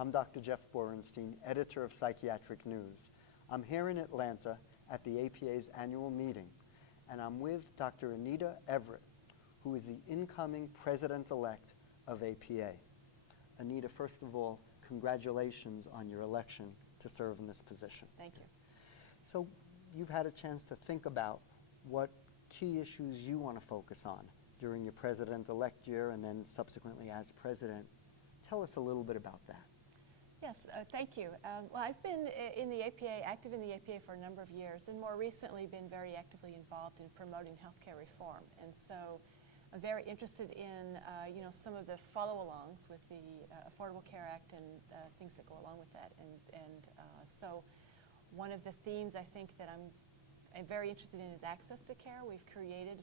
I'm Dr. Jeff Borenstein, editor of Psychiatric News. I'm here in Atlanta at the APA's annual meeting, and I'm with Dr. Anita Everett, who is the incoming president-elect of APA. Anita, first of all, congratulations on your election to serve in this position. Thank you. So you've had a chance to think about what key issues you want to focus on during your president-elect year and then subsequently as president. Tell us a little bit about that. Yes, thank you. Well, I've been in the APA, active in the APA for a number of years, and more recently been very actively involved in promoting healthcare reform. And so I'm very interested in, some of the follow-alongs with the Affordable Care Act and things that go along with that. So one of the themes I think that I'm very interested in is access to care. We've created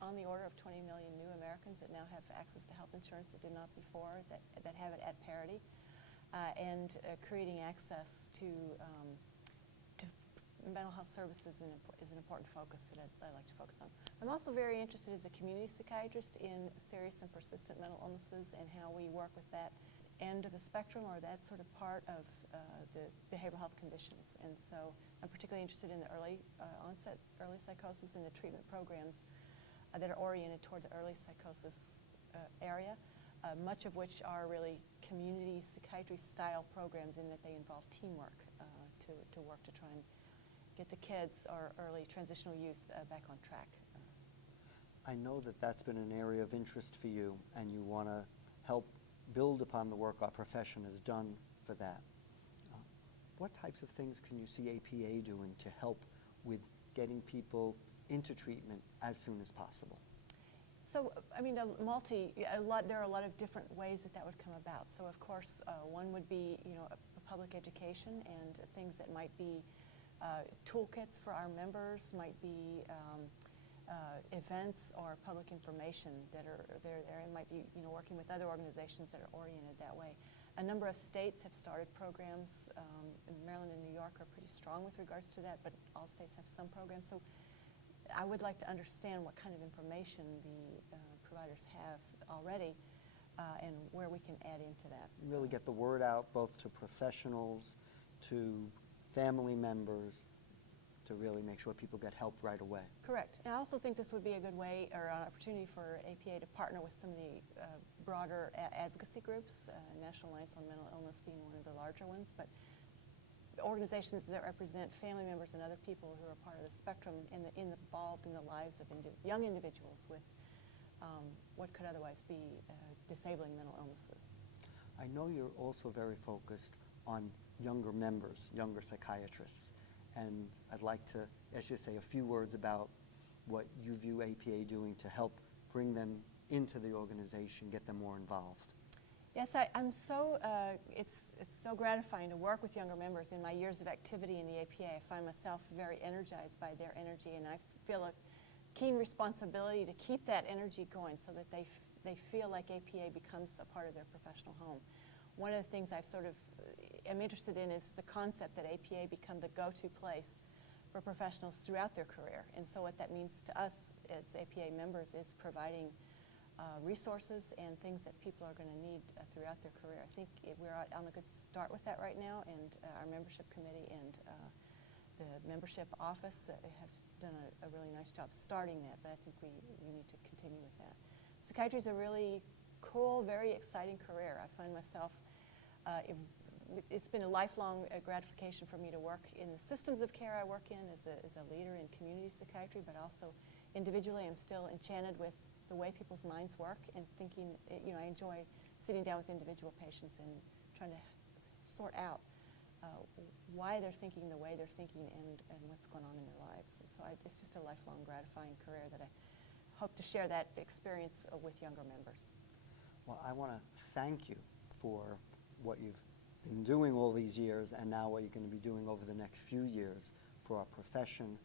on the order of 20 million new Americans that now have access to health insurance that did not before, that have it at parity, and creating access to mental health services is an important focus that I like to focus on. I'm also very interested as a community psychiatrist in serious and persistent mental illnesses and how we work with that end of the spectrum, or that sort of part of the behavioral health conditions. And so I'm particularly interested in the early onset, early psychosis, and the treatment programs that are oriented toward the early psychosis area, much of which are really community psychiatry style programs in that they involve teamwork to work to try and get the kids or early transitional youth back on track. I know that that's been an area of interest for you, and you want to help build upon the work our profession has done for that. What types of things can you see APA doing to help with getting people into treatment as soon as possible? So, I mean, there are a lot of different ways that would come about. So, of course, one would be, a public education and things that might be toolkits for our members, might be events or public information that are there, and might be, working with other organizations that are oriented that way. A number of states have started programs. Maryland and New York are pretty strong with regards to that, but all states have some programs. So I would like to understand what kind of information the providers have already and where we can add into that. Really get the word out both to professionals, to family members, to really make sure people get help right away. Correct. And I also think this would be a good way or an opportunity for APA to partner with some of the broader advocacy groups, National Alliance on Mental Illness being one of the larger ones, but organizations that represent family members and other people who are part of the spectrum involved in the lives of young individuals with what could otherwise be disabling mental illnesses. I know you're also very focused on younger members, younger psychiatrists, and I'd like to ask you to say a few words about what you view APA doing to help bring them into the organization, get them more involved. Yes, I'm so, it's so gratifying to work with younger members. In my years of activity in the APA, I find myself very energized by their energy, and I feel a keen responsibility to keep that energy going so that they feel like APA becomes a part of their professional home. One of the things I sort of am interested in is the concept that APA become the go-to place for professionals throughout their career. And so what that means to us as APA members is providing resources and things that people are going to need throughout their career. I think we're on a good start with that right now, and our membership committee and the membership office have done a really nice job starting that, but I think we need to continue with that. Psychiatry is a really cool, very exciting career. I find myself, it's been a lifelong gratification for me to work in the systems of care I work in as a leader in community psychiatry, but also individually I'm still enchanted with the way people's minds work and thinking, I enjoy sitting down with individual patients and trying to sort out why they're thinking the way they're thinking and what's going on in their lives. So it's just a lifelong gratifying career that I hope to share that experience with younger members. Well, I want to thank you for what you've been doing all these years and now what you're going to be doing over the next few years for our profession,